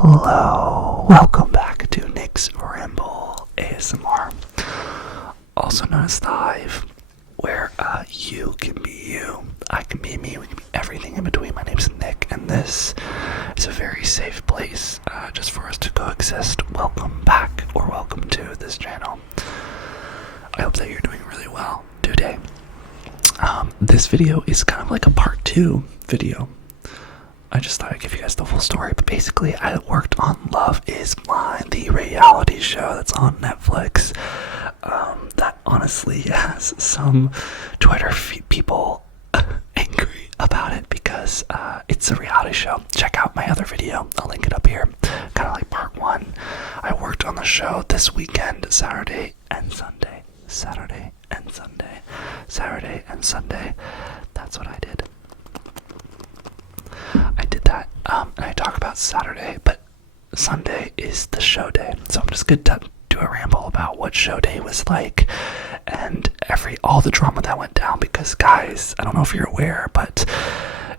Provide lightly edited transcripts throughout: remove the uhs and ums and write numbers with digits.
Hello, welcome back to Nick's Ramble ASMR, also known as the Hive, where you can be you, I can be me, we can be everything in between. My name's Nick, and this is a very safe place just for us to coexist. Welcome back, or welcome to this channel. I hope that you're doing really well today. This video is kind of like a part 2 video. I just thought I'd give you guys the full story, but basically I worked on Love Is Blind, the reality show that's on Netflix, that honestly has some Twitter people angry about it because it's a reality show. Check out my other video, I'll link it up here, kind of like part 1. I worked on the show this weekend, Saturday and Sunday, that's what I did. I did that, and I talk about Saturday, but Sunday is the show day, so I'm just going to do a ramble about what show day was like, and all the drama that went down, because guys, I don't know if you're aware, but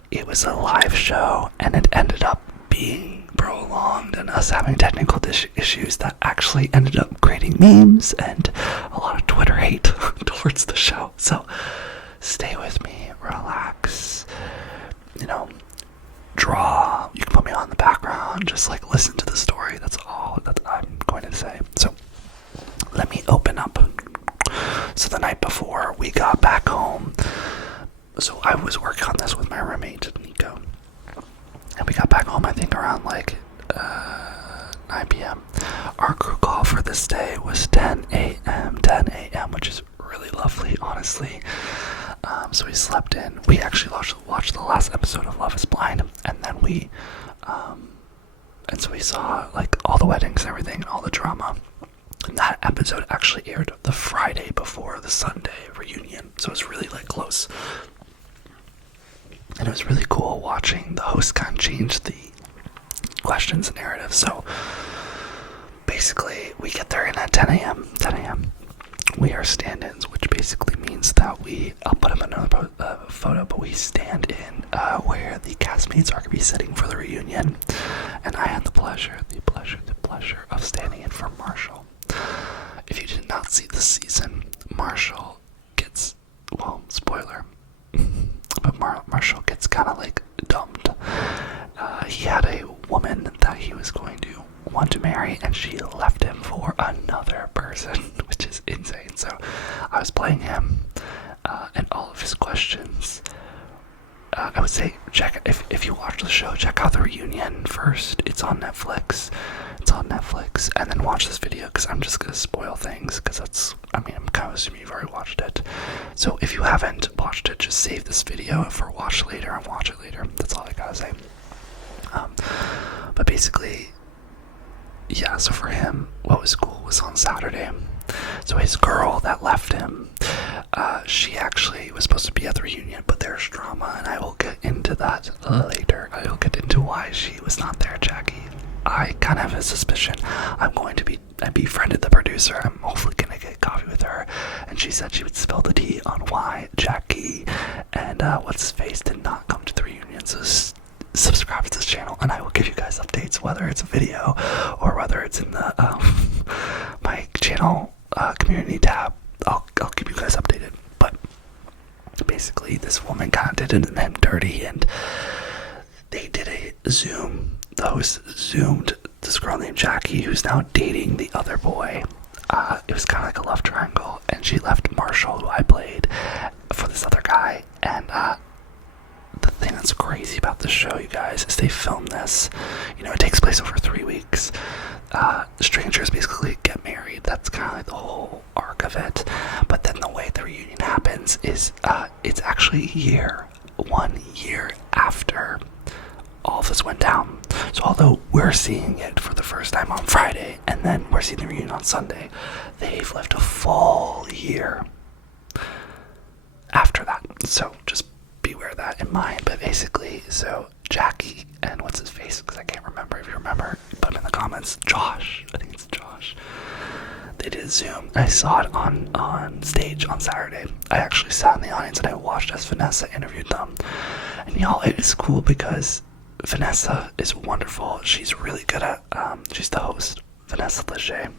it was a live show, and it ended up being prolonged, and us having technical issues that actually ended up creating memes, and a lot of Twitter hate towards the show, so stay with me, relax, draw, you can put me on in the background, just like listen to the story, that's all that I'm going to say. So let me open up. So the night before we got back home, so I was working on this with my roommate Nico, and we got back home I think around like 9 p.m. Our crew call for this day was 10 a.m, which is really lovely, honestly. So we slept in. We actually watched the last episode of Love Is Blind, and then and so we saw like all the weddings and everything, and all the drama. And that episode actually aired the Friday before the Sunday reunion, so it was really like close. And it was really cool watching the host kind of change the questions and narrative. So basically, we get there in at 10 a.m. We are stand-ins, which basically means that I'll put up another photo, but we stand in where the castmates are going to be sitting for the reunion. And I had the pleasure of standing in for Marshall. If you did not see this season, Marshall gets, well, spoiler, but Marshall gets kind of like dumped. He had a woman that he was going to want to marry, and she left him for another person, which is insane. So I was playing him, and all of his questions, I would say if you watch the show, check out the reunion first. It's on Netflix, and then watch this video, because I'm just gonna spoil things, because I'm kind of assuming you've already watched it. So if you haven't watched it, just save this video for watch later and watch it later. That's all I gotta say. But basically, yeah, so for him, what was cool was on Saturday, so his girl that left him, she actually was supposed to be at the reunion, but there's drama, and I will get into that later. I will get into why she was not there, Jackie. I kind of have a suspicion. I befriended the producer. I'm hopefully going to get coffee with her, and she said she would spill the tea on why Jackie and what's-his-face did not come to the reunion. So subscribe to this channel, and I will give you guys updates, whether it's a video or whether it's in the my channel community tab. I'll keep you guys updated. But basically, this woman kind of did him dirty, and they did a Zoom. The host Zoomed this girl named Jackie, who's now dating the other boy. It was kind of like a love triangle, and she left Marshall, who I played, for this other guy. And the thing that's crazy about this show, you guys, is they film this. It takes place over 3 weeks. Strangers basically get married. That's kind of like the whole arc of it. But then the way the reunion happens is it's actually 1 year after all of this went down. So although we're seeing it for the first time on Friday, and then we're seeing the reunion on Sunday, they've lived a full year after that. So just beware that in mind. But basically, so Jackie and what's his face, because I can't remember. If you remember, put him in the comments. Josh, I think it's Josh. They did Zoom. I saw it on stage on Saturday. I actually sat in the audience and I watched as Vanessa interviewed them. And y'all, it is cool because Vanessa is wonderful. She's really good at, she's the host, Vanessa Leger.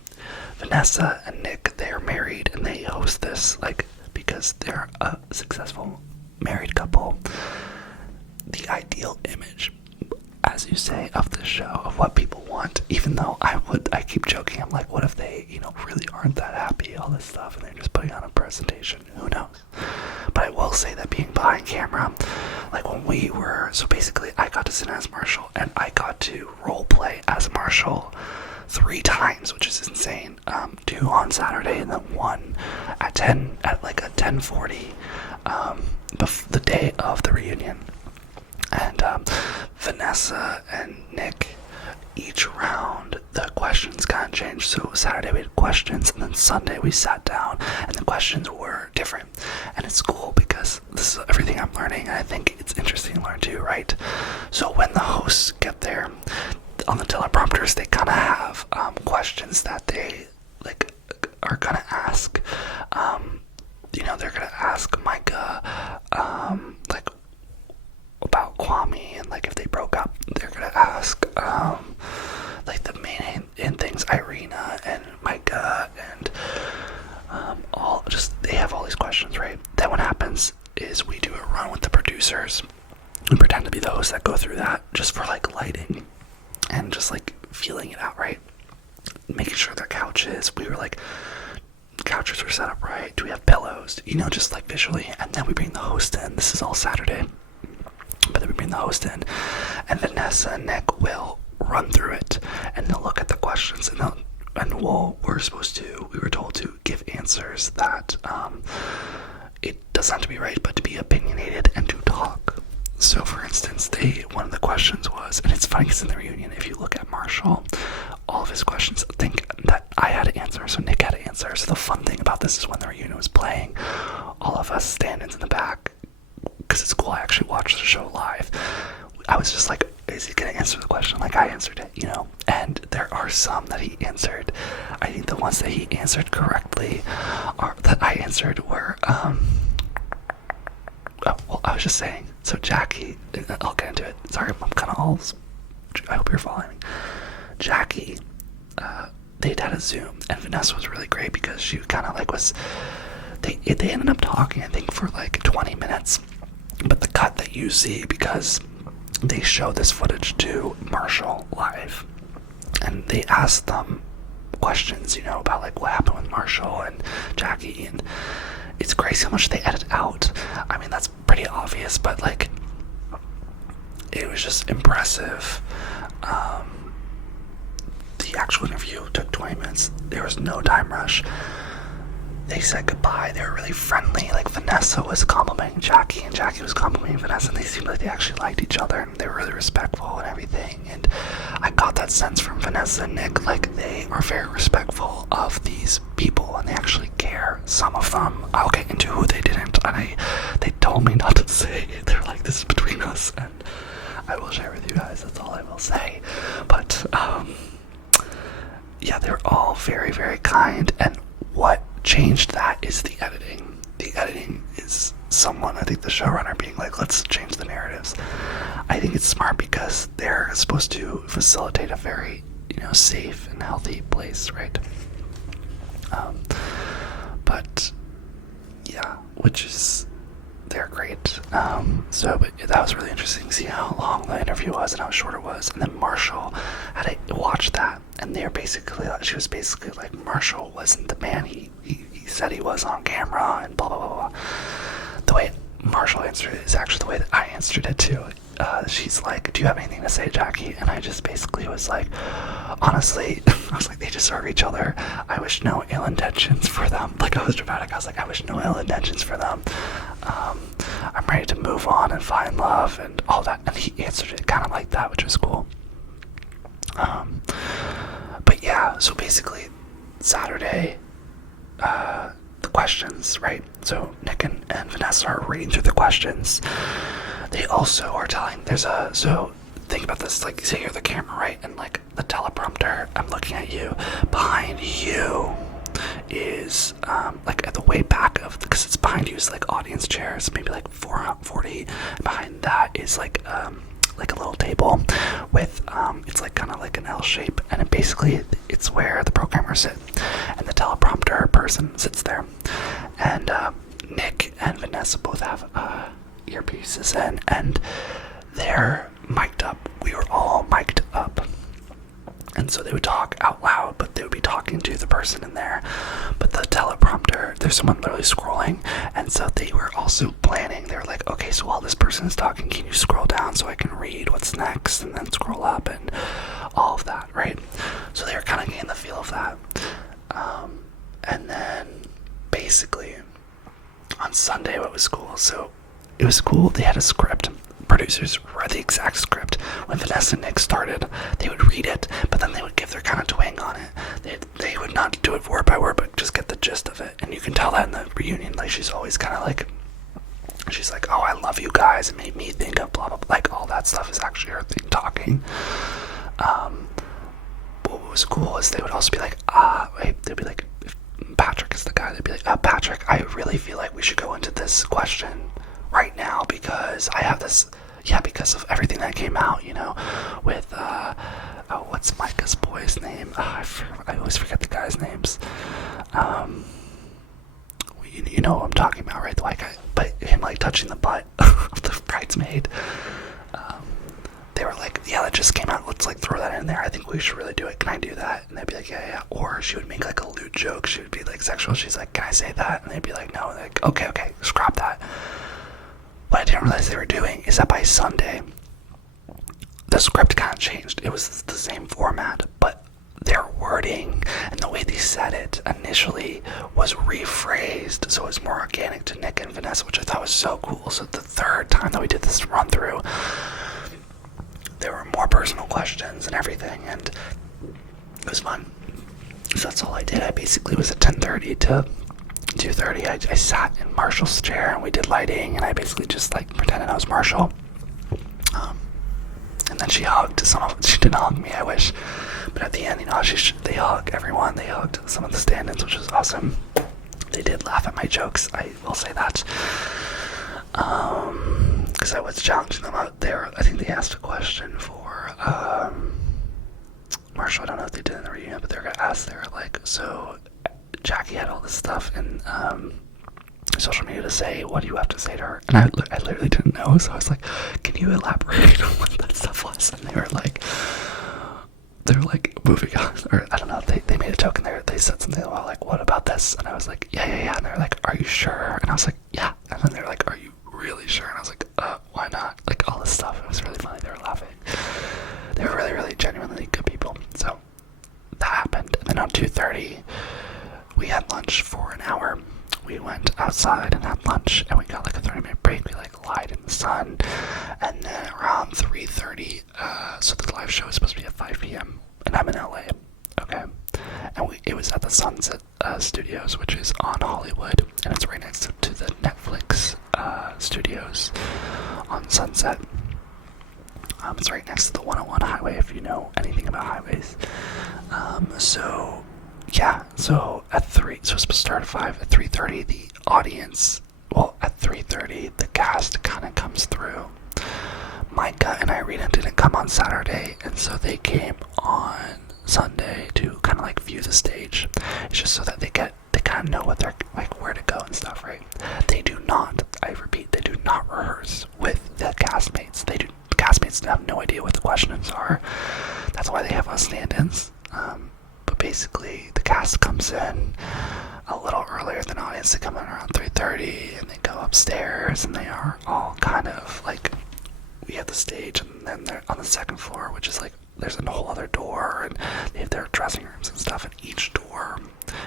Vanessa and Nick, they are married and they host this, like, because they're a successful married couple. The ideal image, as you say, of the show, of what people want, even though I keep joking, I'm like, what if they, really aren't that happy, all this stuff, and they're just putting on a presentation, who knows? But I will say that being behind camera, like when we were, so basically I got to sit as Marshall, and I got to role play as Marshall 3 times, which is insane. 2 on Saturday, and then 1 at 10:40, the day of the reunion. And Vanessa and Nick, each round the questions kind of changed. So Saturday we had questions, and then Sunday we sat down and the questions were different. And it's cool because this is everything I'm learning, and I think it's interesting to learn too, right? So when the hosts get there, on the teleprompters, they kind of have questions that they are gonna ask. They're gonna ask Micah about Kwame, and if they broke up. They're gonna ask the main things, Irina and Micah, and they have all these questions, right? Then what happens is we do a run with the producers and pretend to be the hosts that go through that, just for lighting and just feeling it out, right? Making sure their couches were set up right. Do we have pillows? Just visually. And then we bring the host in. This is all Saturday. But then we bring the host in, and Vanessa and Nick will run through it, and they'll look at the questions, and we were told to give answers that it doesn't have to be right, but to be opinionated and to talk. So for instance, one of the questions was, and it's funny because in the reunion, if you look at Marshall, all of his questions, think that I had to answer, so Nick had to answer. So the fun thing about this is when the reunion was playing, all of us stand-ins in the back, because it's cool, I actually watched the show live. I was just like, is he gonna answer the question like I answered it, And there are some that he answered. I think the ones that he answered correctly, that I answered were, I was just saying, so Jackie, I'll get into it. Sorry, I'm kind of I hope you're following. Jackie, they had a Zoom, and Vanessa was really great because she kind of they ended up talking, I think, for 20 minutes. But the cut that you see, because they show this footage to Marshall live, and they asked them questions, about what happened with Marshall and Jackie, and it's crazy how much they edit out. I mean, that's pretty obvious, but it was just impressive. The actual interview took 20 minutes. There was no time rush. They said goodbye. They were really friendly. Vanessa was complimenting Jackie, and Jackie was complimenting Vanessa, and they seemed like they actually liked each other, and they were really respectful and everything. And I got that sense from Vanessa and Nick, they are very respectful of these people, and they actually care. Some of them, I'll get into who they didn't, and they told me not to say. They're like, this is between us, and I will share with you guys. That's all I will say. But yeah, they're all very, very kind, and what changed that is the editing. The editing is someone, I think the showrunner being let's change the narratives. I think it's smart because they're supposed to facilitate a very, safe and healthy place, right? But yeah, they're great. But that was really interesting to see how long the interview was and how short it was. And then Marshall had to watch that, and she was basically like, Marshall wasn't the man he said he was on camera, and blah blah blah blah. The way Marshall answered it is actually the way that I answered it too. She's like, do you have anything to say, Jackie? And I just basically was like, honestly, I was like, they deserve each other. I wish no ill intentions for them. I was dramatic. I was like, I wish no ill intentions for them. I'm ready to move on and find love and all that. And he answered it kind of like that, which was cool. But yeah, so basically Saturday, the questions, right? So Nick and Vanessa are reading through the questions. They also are telling, so think about this, say you're the camera, right? And the teleprompter, I'm looking at you. Behind you is, at the way back because it's behind you is audience chairs, maybe 440. Behind that is like a little table with it's like kind of like an L shape, and it's where the programmers sit, and the teleprompter person sits there, and Nick and Vanessa both have earpieces in, and they're mic'd up. We were all mic'd up. And so they would talk out loud, but they would be talking to the person in there. But the teleprompter, there's someone literally scrolling. And so they were also planning. They were like, okay, so while this person is talking, can you scroll down so I can read what's next? And then scroll up and all of that, right? So they were kind of getting the feel of that. And then basically on Sunday, what was cool? So it was cool. They had a script. Producers read the exact script. When Vanessa and Nick started, they would read it, but then they would give their kind of twang on it. They would not do it word by word, but just get the gist of it. And you can tell that in the reunion. Like, she's always kind of like, she's like, oh, I love you guys. It made me think of blah, blah, blah. Like, all that stuff is actually her thing talking. What was cool is they would also be like, they'd be like, if Patrick is the guy, they'd be like, Patrick, I really feel like we should go into this question right now because I have this, because of everything that came out, with, what's Micah's boy's name? I always forget the guys' names. You know what I'm talking about, right? The white guy, but him, like, touching the butt of the bridesmaid. They were like, yeah, that just came out, let's, like, throw that in there, I think we should really do it, can I do that? And they'd be like, yeah. Or she would make, like, a lewd joke, she would be, like, sexual, she's like, can I say that? And they'd be like, no, like, okay, scrap that. What I didn't realize they were doing is that by Sunday, the script kind of changed. It was the same format, but their wording and the way they said it initially was rephrased, so it was more organic to Nick and Vanessa, which I thought was so cool. So the third time that we did this run through, there were more personal questions and everything, and it was fun. So that's all I did. I basically was at 10:30 to 2:30. I sat in Marshall's chair and we did lighting, and I basically just like pretended I was Marshall. And then she hugged she didn't hug me, I wish, but at the end, they hug everyone. They hugged some of the stand-ins, which was awesome. They did laugh at my jokes, I will say that, because I was challenging them out there. I think they asked a question for Marshall. I don't know if they did in the reunion, but they were gonna ask, they were like, so Jackie had all this stuff in social media to say, what do you have to say to her? And I literally didn't know, so I was like, can you elaborate on what that stuff was? And they were like moving on, or I don't know, they made a joke and they said something about like, what about this? And I was like, yeah, and they were like, are you sure? And I was like, yeah. And then they were like, are you really sure? And I was like, why not? Like, all this stuff. It was really funny. They were laughing. They were really, really genuinely good people. So that happened. And then on 2:30, we had lunch for an hour. We went outside and had lunch, and we got like a 30-minute break. We like lied in the sun, and then around 3:30, so the live show is supposed to be at 5 p.m. and I'm in LA, okay, and it was at the Sunset Studios, which is on Hollywood, and it's right next to the Netflix studios on Sunset. It's right next to the 101 highway, if you know anything about highways. So at 3, so it's supposed to start at 5. At 3:30, the audience, at 3:30, the cast kind of comes through. Micah and Irina didn't come on Saturday, and so they came on Sunday to kind of like view the stage. It's just so that they kind of know what they're like, where to go and stuff, right? They do not, I repeat, they do not rehearse with the castmates. The castmates have no idea what the questions are. That's why they have us stand-ins. But basically, the cast comes in a little earlier than audience. They come in around 3:30, and they go upstairs, and they are all kind of like, we have the stage, and then they're on the second floor, which is like, there's a whole other door, and they have their dressing rooms and stuff, and each door,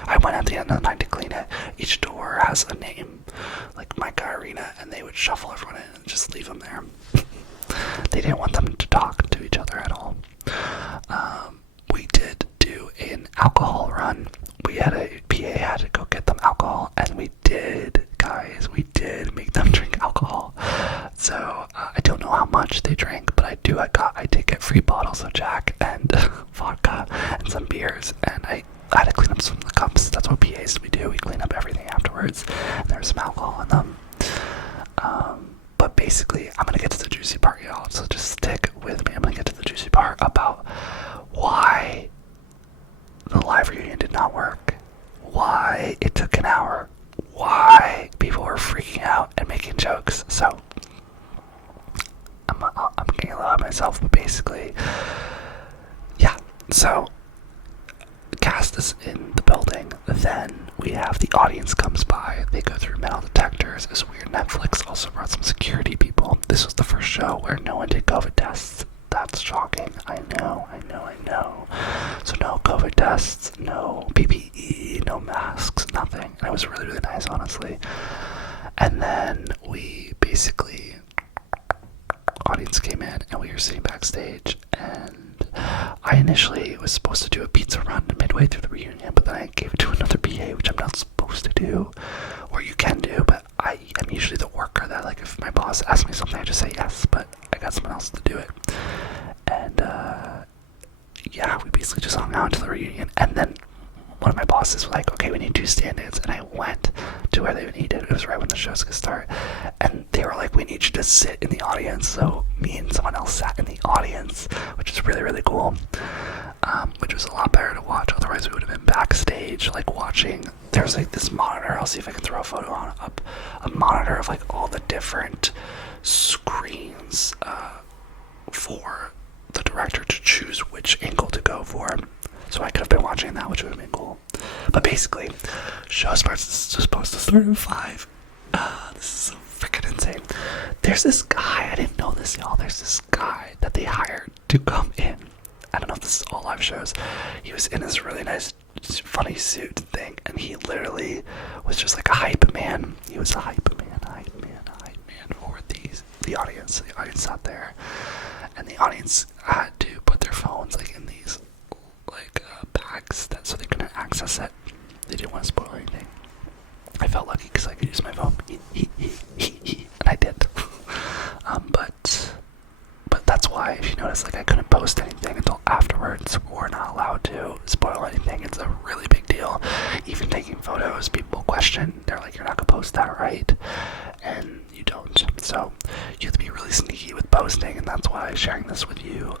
I went at the end of the night to clean it, each door has a name, like Micah, Irina, and they would shuffle everyone in and just leave them there. They didn't want them to talk to each other at all. We did do an alcohol run. We had a PA had to go get them alcohol, and we did make them drink alcohol. So I don't know how much they drank, but I did get free bottles of Jack and vodka and some beers, and I had to clean up some of the cups. That's what PAs we do. We clean up everything afterwards, and there was some alcohol in them. But basically, I'm gonna get to the juicy part, y'all, so just stick myself, but basically, yeah. So cast is in the building, then we have the audience comes by, they go through metal detectors. It's weird. Netflix also brought some security people. This was the first show where no one did COVID tests. That's shocking. I know. So no COVID tests, no PPE, no masks, nothing. And it was really, really nice, honestly. And then we basically, audience came in and we were sitting backstage, and I initially was supposed to do a pizza run midway through the reunion, but then I gave it to another PA, which I'm not supposed to do, or you can do, but I am usually the worker that, like, if my boss asks me something, I just say yes, but I got someone else to do it. And yeah, we basically just hung out until the reunion, and then one of my bosses was like, okay, we need 2 stand-ins, and I went to where they needed. It was right when the show's gonna start, and they were like, we need you to sit in the audience. So me and someone else sat in the audience, which is really, really cool, which was a lot better to watch. Otherwise we would have been backstage, like, watching. There's like this monitor, I'll see if I can throw a photo on up, a monitor of like all the different screens for the director to choose which angle to go for. So I could have been watching that, which would have been cool. But basically, show starts, supposed to start at 5. This is so freaking insane. There's this guy, I didn't know this, y'all. There's this guy that they hired to come in. I don't know if this is all live shows. He was in this really nice, funny suit thing, and he literally was just like a hype man. He was a hype man for the audience. The audience sat there, and the audience had to put their phones like in these bags so they couldn't access it. They didn't want to spoil anything. I felt lucky because I could use my phone, and I did. But that's why, if you notice, like, I couldn't post anything until afterwards. We're not allowed to spoil anything. It's a really big deal. Even taking photos, people question. They're like, you're not gonna post that, right? And you don't. So you have to be really sneaky with posting, and that's why I'm sharing this with you.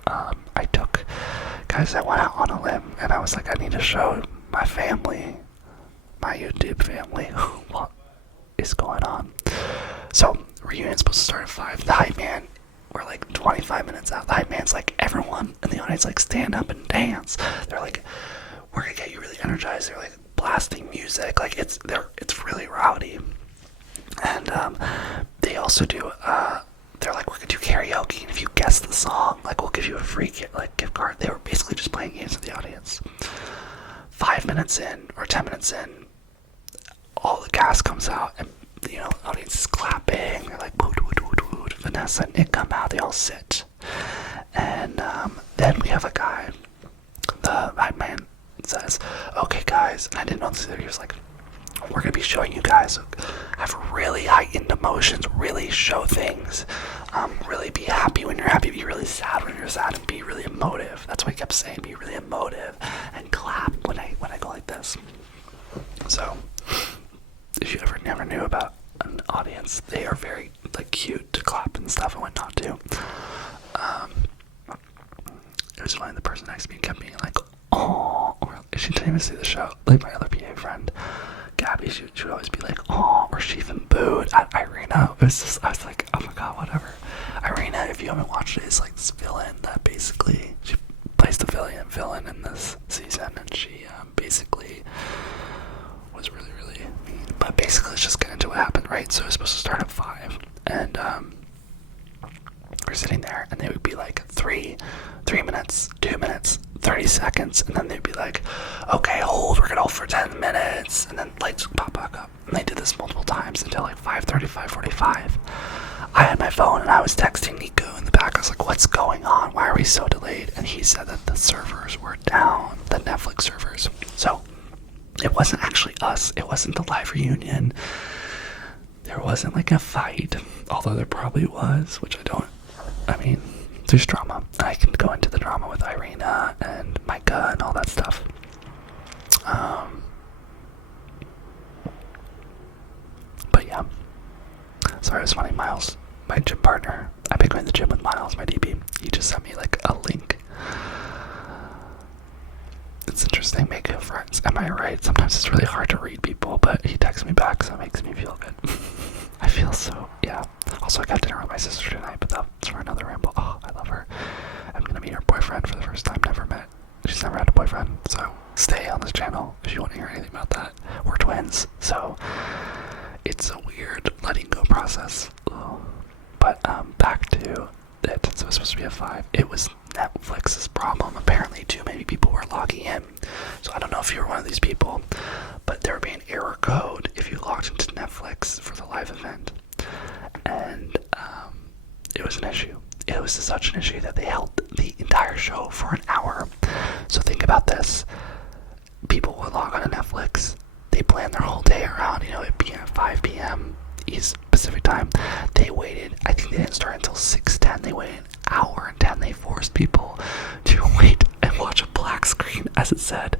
I went out on a limb, and I was like, I need to show my family, my YouTube family, what is going on. So reunion's supposed to start at 5. The hype man, we're like 25 minutes out. The hype man's like, everyone in the audience, like, stand up and dance. They're like, we're gonna get you really energized. They're like blasting music, like it's really rowdy. And they also do they're like, we're gonna do karaoke, and if you guess the song, like, we'll give you a free gift card. They were basically just playing games with the audience. 5 minutes in, or 10 minutes in, all the cast comes out, and the audience is clapping. They're like, woot, woot, woot, woot. Vanessa and Nick come out, they all sit. And then we have a guy, the hype man says, okay guys, and I didn't know this either, he was like, we're going to be showing you guys have really heightened emotions, really show things, really be happy when you're happy, be really sad when you're sad, and be really emotive. That's what he kept saying, be really emotive, and clap when I go like this. So, if you ever never knew about an audience, they are very, like, cute to clap and stuff and whatnot too. It was funny, the person next to me kept being like, oh, or she didn't even see the show, like my other PA friend, Gabby, she would always be like, oh, or she even booed at Irina. It was just, I was like, oh my god, whatever. Irina, if you haven't watched it, is like this villain that basically, she plays the villain in this season, and she basically was really, really mean. But basically, let's just get into what happened, right? So it was supposed to start at 5, and we're sitting there, and they would be like 3 minutes, 2 minutes, 30 seconds, and then they'd be like, okay, we're gonna hold for 10 minutes, and then lights would pop back up. And they did this multiple times until like 5:30, 5:45. I had my phone, and I was texting Nico in the back. I was like, what's going on? Why are we so delayed? And he said that the servers were down, the Netflix servers. So it wasn't actually us. It wasn't the live reunion. There wasn't like a fight, although there probably was, which there's drama. I can go into the drama with Irina and Micah and all that stuff. But yeah. Sorry, it was funny. Miles, my gym partner, I've been going to the gym with Miles, my DB. He just sent me like a link. It's interesting, making friends. Am I right? Sometimes it's really hard to read people, but he texts me back, so it makes me feel good. I feel so, yeah. Also, I got dinner with my sister tonight, but that's for another ramble. Oh, I love her. was supposed to be at 5. It was Netflix's problem. Apparently too many people were logging in. So I don't know if you were one of these people, but there would be an error code if you logged into Netflix for the live event. And it was an issue. It was such an issue that they held the entire show for an hour. So think about this. People would log on to Netflix. They plan their whole day around, it being at 5 p.m. East Pacific time. They waited. I think they didn't start until 6:10. They waited an hour and 10. They forced people to wait and watch a black screen. As it said,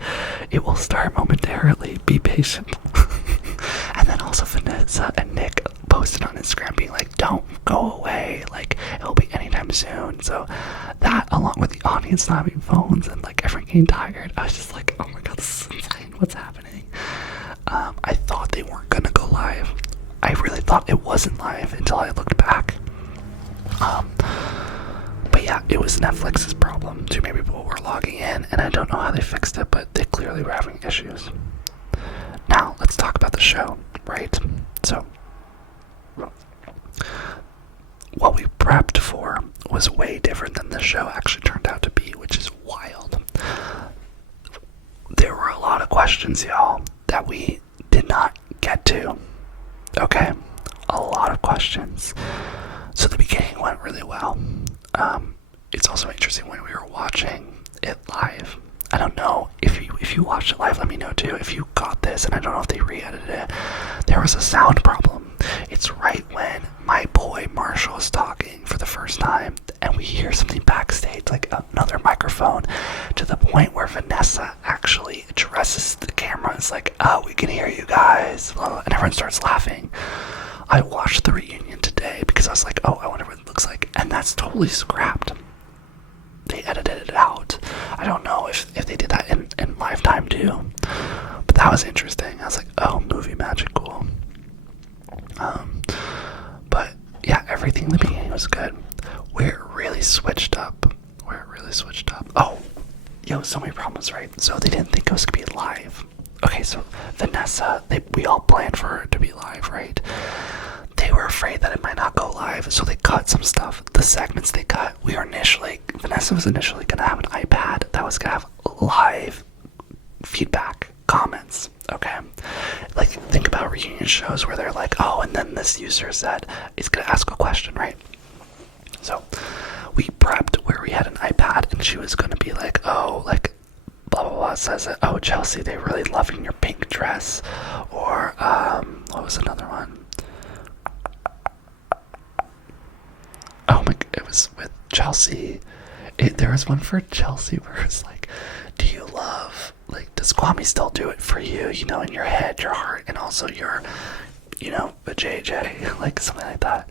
it will start momentarily. Be patient. And then also Vanessa and Nick posted on Instagram being like, don't go away, like it'll be anytime soon. So that, along with the audience not having phones and like everyone getting tired, I was just like, oh my god, this is insane. What's happening? I thought they weren't gonna go live. I really thought it wasn't live until I looked back. But yeah, it was Netflix's problem. Too many people were logging in, and I don't know how they fixed it, but they clearly were having issues. Now, let's talk about the show, right? So, what we prepped for was way different than the show actually turned out to be, which is wild. There were a lot of questions, y'all, that we did not get to. Okay? A lot of questions. So the beginning went really well. It's also interesting when we were watching it live. I don't know if you watched it live, let me know too. If you got this, and I don't know if they re-edited it, there was a sound problem. It's right when my boy Marshall is talking for the first time, and we hear something backstage, like another microphone, to the point where Vanessa actually addresses the camera. It's like, oh, we can hear you guys, and everyone starts laughing. I watched the reunion today because I was like, oh, I wonder what it looks like, and that's totally scrapped. They edited it out. I don't know if they did that in lifetime too, but that was interesting. I was like, oh, movie magic, cool. But yeah, everything in the beginning was good. Where it really switched up. Oh, so many problems, right? So they didn't think it was gonna be live. Okay, so Vanessa, we all planned for her to be live, right? They were afraid that it might not go live, so they cut some stuff. The segments they cut, Vanessa was initially gonna have an iPad that was gonna have live feedback, comments, okay? Like, think about reunion shows where they're like, oh, and then this user said, it's gonna ask a question, right? So, we prepped where we had an iPad, and she was gonna be like, oh, like, blah, blah, blah, says it, oh, Chelsea, they're really loving your pink dress, or, what was another one? Oh my, it was with Chelsea. There was one for Chelsea where it's like, do you love, like, does Kwame still do it for you, in your head, your heart, and also your, a JJ, like something like that.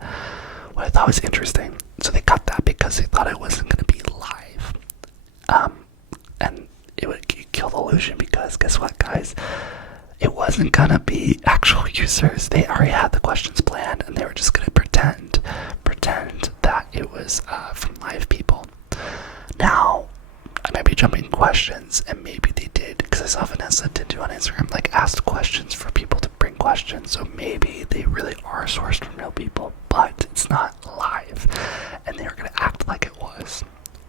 What I thought was interesting, so they cut that because they thought it wasn't going to be live. And it would kill the illusion because guess what, guys? It wasn't going to be actual users. They already had the questions planned, and they were just going to pretend that it was from live people. Now, I might be jumping questions, and maybe they did, because I saw Vanessa did do on Instagram, like, asked questions for people to bring questions, so maybe they really are sourced from real people, but it's not live, and they were going to act like it was.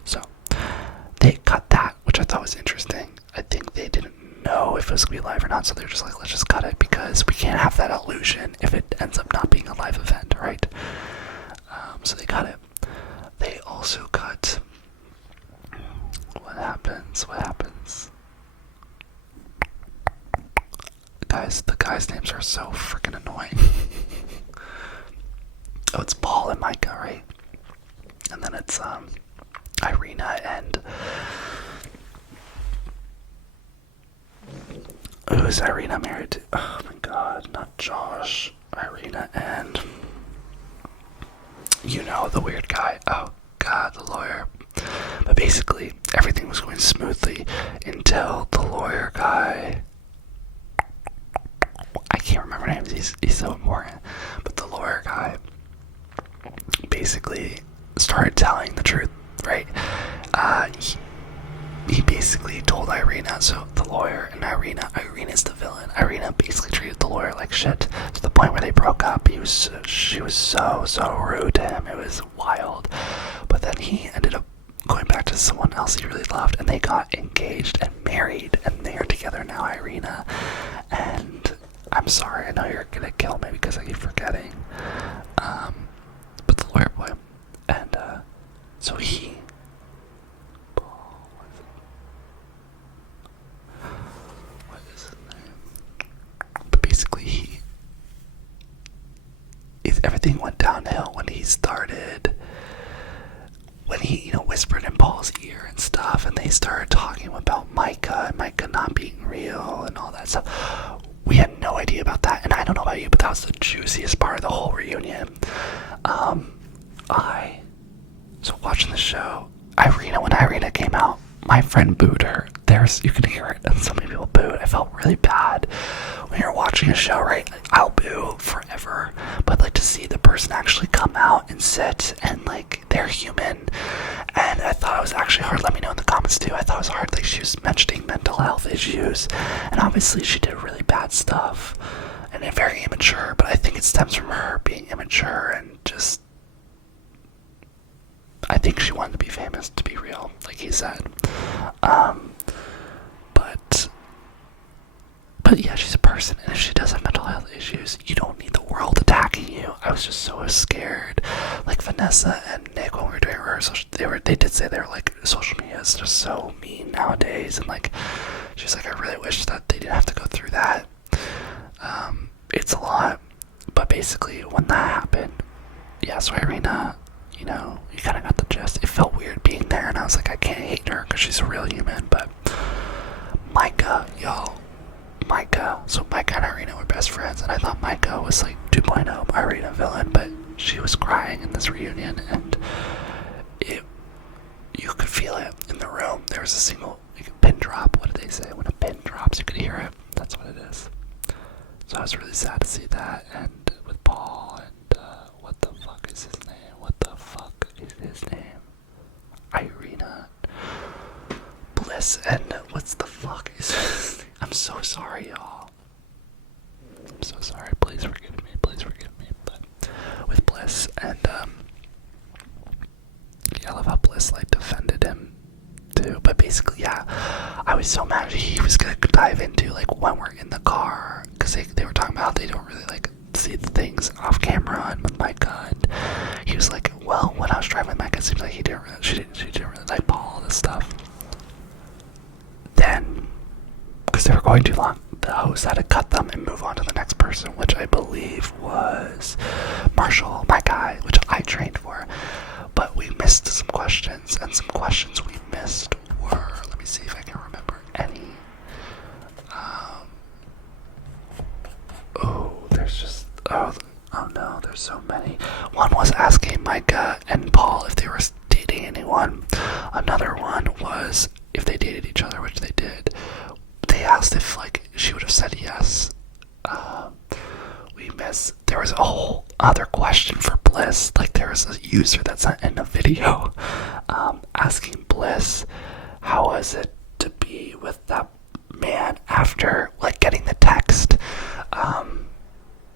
So, they cut that, which I thought was interesting. I think they didn't know if it was going to be live or not, so they're just like, let's just cut it, because we can't have that illusion if it ends up not being a live event, right? So they cut it. They also cut... What happens? Guys, the guys' names are so freaking annoying. Oh, it's Paul and Micah, right? And then it's Irina and... Who's Irina married to? Oh my god, not Josh. Irina and... the weird guy. Oh god, the lawyer. But basically, everything was going smoothly until the lawyer guy... I can't remember names, he's so important. But the lawyer guy basically started telling the truth, right? He basically told Irina, so the lawyer and Irina's the villain. Irina basically treated the lawyer like shit to the point where they broke up. She was so rude to him. It was wild. But then he ended up going back to someone else he really loved, and they got engaged and married, and they are together now, Irina. And I'm sorry, I know you're gonna kill me because I keep forgetting. But the lawyer boy, and so he, what is his name? But basically, everything went downhill when he started. When he, whispered in Paul's ear and stuff, and they started talking about Micah and Micah not being real and all that stuff. We had no idea about that, and I don't know about you, but that was the juiciest part of the whole reunion. So watching the show, when Irina came out, my friend booed her. You can hear it, and so many people booed. I felt really bad. When you're watching a show, right, I'll boo forever, but like to see the person actually come out and sit, and like, they're human. And I thought it was actually hard. Let me know in the comments too. I thought it was hard. Like, she was mentioning mental health issues, and obviously she did really bad stuff and very immature, but I think it stems from her being immature and just, I think she wanted to be famous, to be real, like he said. But yeah, she's a person, and if she does have mental health issues, you don't need the world attacking you. I was just so scared. Like Vanessa and Nick, when we were doing rehearsal, they did say they were like, social media is just so mean nowadays, and like, she's like, I really wish that they didn't have to go through that. It's a lot, but basically when that happened, yeah, so Irina, you kind of got the gist. It felt weird being there, and I was like, I can't hate her because she's a real human. But Micah, so Micah and Irina were best friends, and I thought Micah was like 2.0 Irina villain, but she was crying in this reunion, and you could feel it in the room. There was a single pin drop. What did they say? When a pin drops, you could hear it. That's what it is. So I was really sad to see that, and with Paul, and what the fuck is his name? Irina, Bliss, and what's the fuck is his name? I'm so sorry, y'all. I'm so sorry. Please forgive me. But with Bliss, and yeah, I love how Bliss like defended him too. But basically, yeah, I was so mad he was gonna dive into like when we're in the car, because they were talking about how they don't really like see the things off camera and with Micah, and he was like, well, when I was driving with Micah, it seems like she didn't really like Paul, all this stuff. Then, because they were going too long, the host had to cut them and move on to the next person, which I believe was Marshall, my guy, which I trained for. But we missed some questions, and some questions we missed were, let me see if I can remember any. Oh no, there's so many. One was asking Micah and Paul if they were dating anyone. Another one was if they dated each other, which they did. They asked if like she would have said yes. There was a whole other question for Bliss. Like, there was a user that sent in a video asking Bliss how was it to be with that man after like getting the text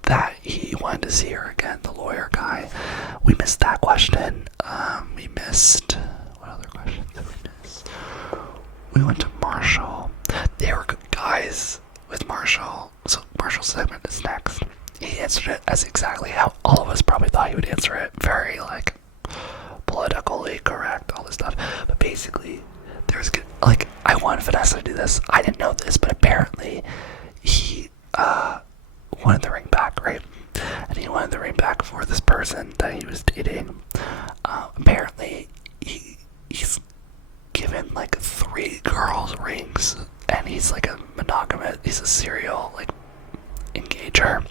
that he wanted to see her again, the lawyer guy. We missed that question. We missed, what other questions did we miss? We went to Marshall. They were good guys with Marshall. So Marshall's segment is next. He answered it as exactly how all of us probably thought he would answer it. Very like politically correct, all this stuff. But basically, there's like, I wanted Vanessa to do this. I didn't know this, but apparently he wanted the ring back, right? And he wanted the ring back for this person that he was dating. Apparently, he's given like 3 girls rings, and he's like a monogamous. He's a serial like engager.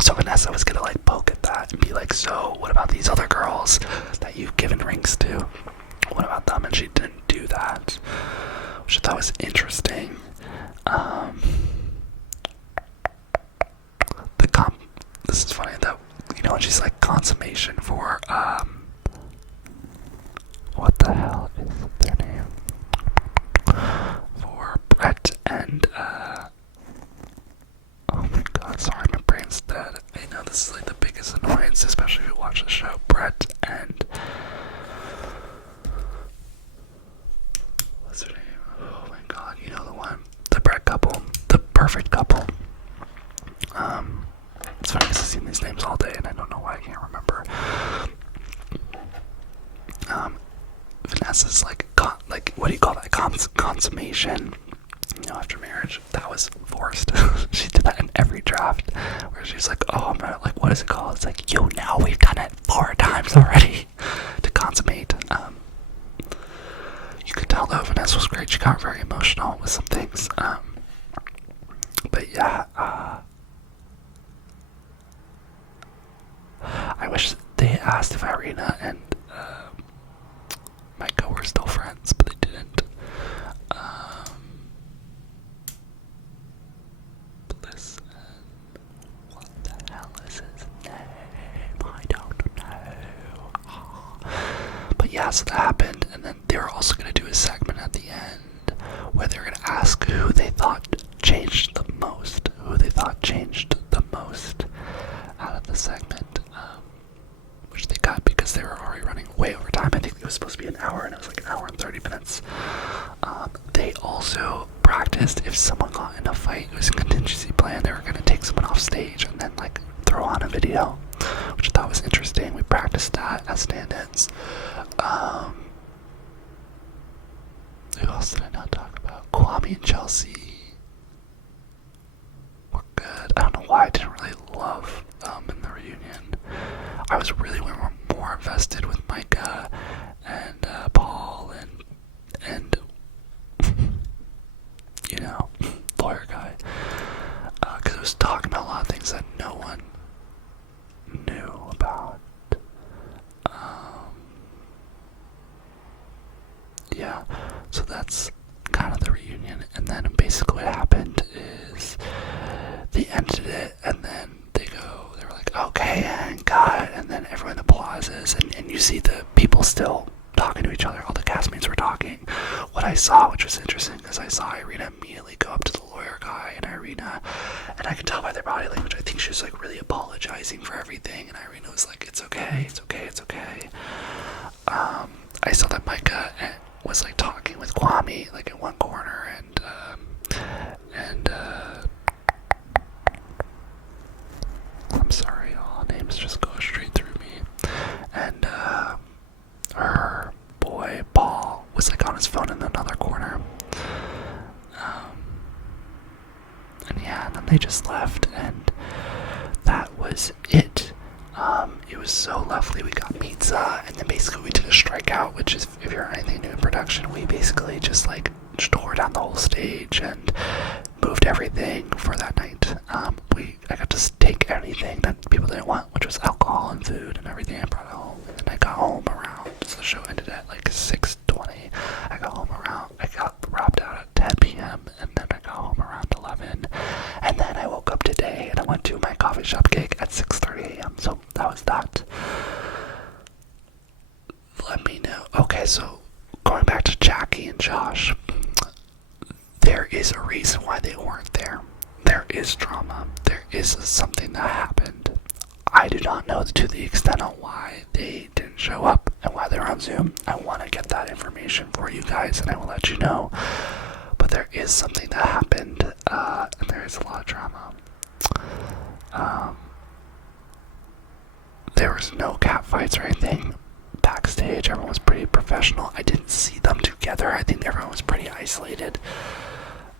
So Vanessa was gonna like poke at that and be like, so what about these other girls that you've given rings to? What about them? And she didn't do that, which I thought was interesting. This is funny that, when she's like consummation for, what the hell is their name? For Brett and, oh my god, sorry, my brain's dead. I know this is like the biggest annoyance, especially if you watch the show. Brett and, perfect couple. It's funny because I've seen these names all day and I don't know why I can't remember. Vanessa's like what do you call that? Consummation. After marriage, that was forced. She did that in every draft, where she's like, "Oh, I'm not like, what is it called?" It's like, "You know, we've done it 4 times already." To consummate. You could tell though, Vanessa was great. She got very emotional with some things. But yeah, I wish they asked if Irina and Micah were still friends, but they didn't. Listen, what the hell is his name? I don't know. But yeah, so that happened, and then they were also going to do a segment at the end where they were going to ask who they thought changed the most. Out of the segment, which they got because they were already running way over time. I think it was supposed to be an hour, and it was like an hour and 30 minutes. They also practiced if someone got in a fight. It was a contingency plan. They were going to take someone off stage and then like throw on a video, which I thought was interesting. We practiced that as stand-ins. Who else did I not talk about? Kwame and Chelsea were good. I don't know why I didn't really love them in the reunion. I was really more invested with Micah and Paul and lawyer guy, because it was talking about a lot of things that no one knew about. Yeah, so that's kind of the reunion, and then basically what happened is they ended it, and then they were like, okay, and cut, and then everyone applauses, and you see the people still talking to each other. All the castmates were talking. What I saw, which was interesting, is I saw Irina immediately go up to the lawyer guy, and I could tell by their body language, I think she was like really apologizing for everything, and Irina was like, it's okay. I saw that Micah was like talking with Kwame like in one corner, and I'm sorry, all names just go straight through me. And her boy Paul was like on his phone in another corner. And then they just left, and that was it. It was so lovely. We got pizza, and then basically we did a strikeout, which is, if you're anything new in production, we basically just like tore down the whole stage and moved everything for that night. I got to take anything that people didn't want, which was alcohol and food and everything. I brought it home, and then I got home around, so the show ended at like 6:20. I got wrapped out at 10 p.m. and then I got home around 11, and then I woke up today and I went to my coffee shop gig at 6:30 a.m. So that was that. Let me know. Okay, so going back to Jackie and Josh, there is a reason why they weren't there. There is drama. There is something that happened. I do not know to the extent on why they didn't show up and why they're on Zoom. I want to get that information for you guys, and I will let you know. But there is something that happened, and there is a lot of drama. There was no cat fights or anything backstage. Everyone was pretty professional. I didn't see them together. I think everyone was pretty isolated.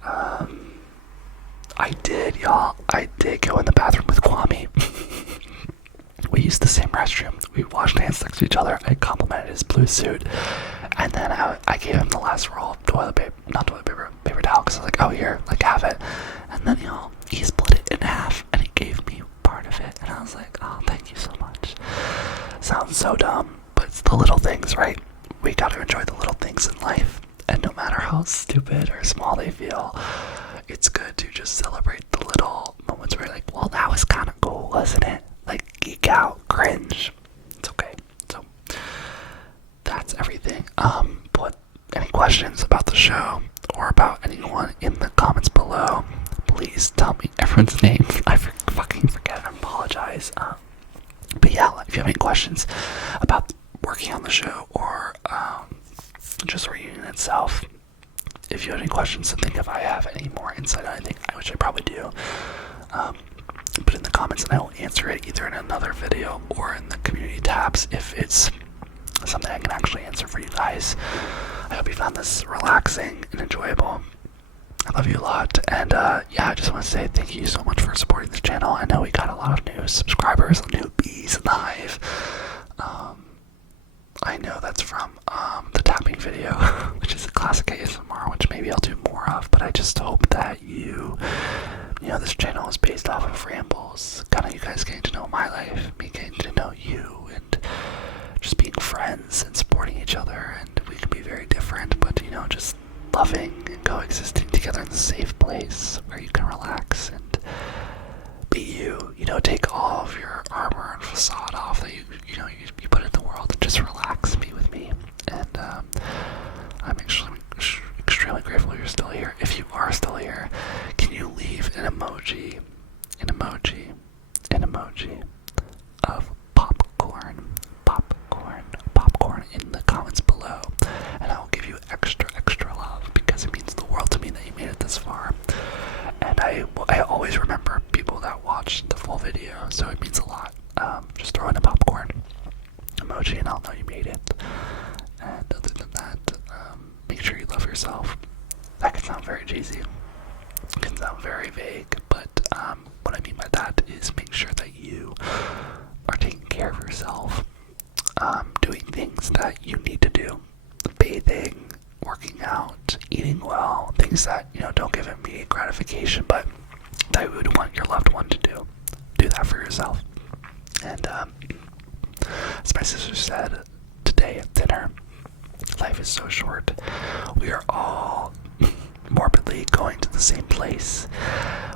I did go in the bathroom with Kwame. We used the same restroom. We washed hands next to each other. I complimented his blue suit. And then I gave him the last roll of paper towel, because I was like, oh, here, like, have it. And then, he split it in half, and he gave me part of it. And I was like, oh, thank you so much. Sounds so dumb, but it's the little things, right? We gotta enjoy the little things in life. And no matter how stupid or small they feel, it's good to just celebrate the little moments where you're like, well, that was kind of cool, wasn't it? Like, geek out, cringe. It's okay. So, that's everything. Put any questions about the show or about anyone in the comments below. Please tell me everyone's name. I fucking forget. I apologize. But yeah, if you have any questions about working on the show or just reunion itself, if you have any questions, and think if I have any more insight on anything, which I probably do, put in the comments and I will answer it either in another video or in the community tabs if it's something I can actually answer for you guys. I hope you found this relaxing and enjoyable. I love you a lot, and yeah, I just want to say thank you so much for supporting this channel. I know we got a lot of new subscribers, new bees in the hive. I know that's from the tapping video, which is a classic ASMR, which maybe I'll do more of, but I just hope that you know, this channel is based off of rambles, kind of you guys getting to know my life, me getting to know you, and just being friends and supporting each other, and we can be very different, but, you know, just loving and coexisting together in a safe place where you can relax and be you, you know, take all of your armor and facade off that you put in the world and just relax, be with me. And I'm extremely grateful you're still here. If you are still here, can you leave an emoji of popcorn in the comments below, and I will give you extra love, because it means the world to me that you made it this far. And I always remember people that watched the full video, so it means a lot. Just throw in a popcorn emoji and I'll know you made it. And other than that, make sure you love yourself. That can sound very cheesy, it can sound very vague, but what I mean by that is make sure that you are taking care of yourself, doing things that you need to do, bathing, working out, eating well, things that, you know, don't give immediate gratification, but that you would want your loved one to do. Do that for yourself. And as my sister said today at dinner, life is so short. We are all morbidly going to the same place.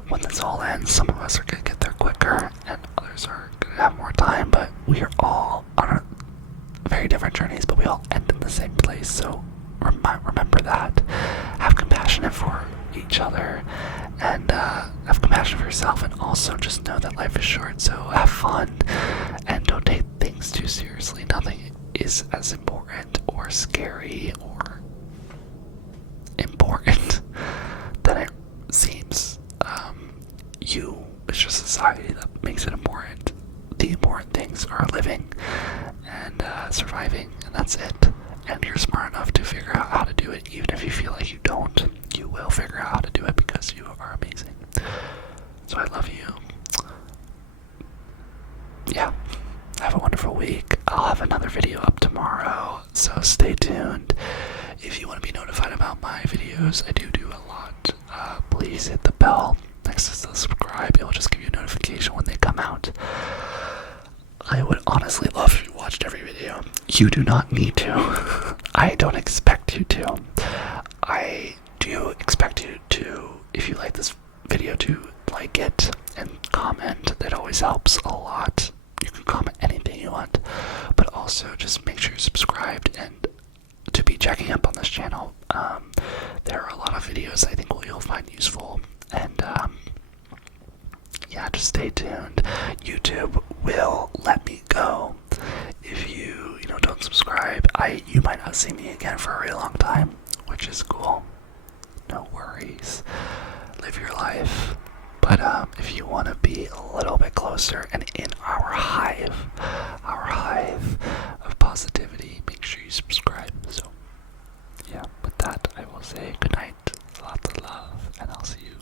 When this all ends, some of us are going to get there quicker, and others are going to have more time, but we are all on very different journeys, but we all end in the same place. So remember that. Have compassion for each other, and have compassion for yourself, and also just know that life is short, so have fun and don't take things too seriously. Nothing is as important or scary or important than it seems. It's just society that makes it important. The important things are living and surviving, and that's it. And you're smart enough to figure out how to do it. Even if you feel like you don't, you will figure out how to do it, because you are amazing. So I love you. Yeah, have a wonderful week. I'll have another video up tomorrow, so stay tuned. If you want to be notified about my videos, I do a lot. Please hit the bell next to the subscribe. It will just give you a notification when they come out. I would honestly love if you watched every video. You do not need to. I don't expect you to. I do expect you to, if you like this video, to like it and comment. That always helps a lot. You can comment anything you want, but also just make sure you're subscribed and to be checking up on this channel. There are a lot of videos I think you'll find useful, and yeah, just stay tuned. YouTube will let me go if you don't subscribe. You might not see me again for a really long time, which is cool. No worries. Live your life. But if you want to be a little bit closer and in our hive of positivity, make sure you subscribe. So yeah, with that, I will say good night, lots of love, and I'll see you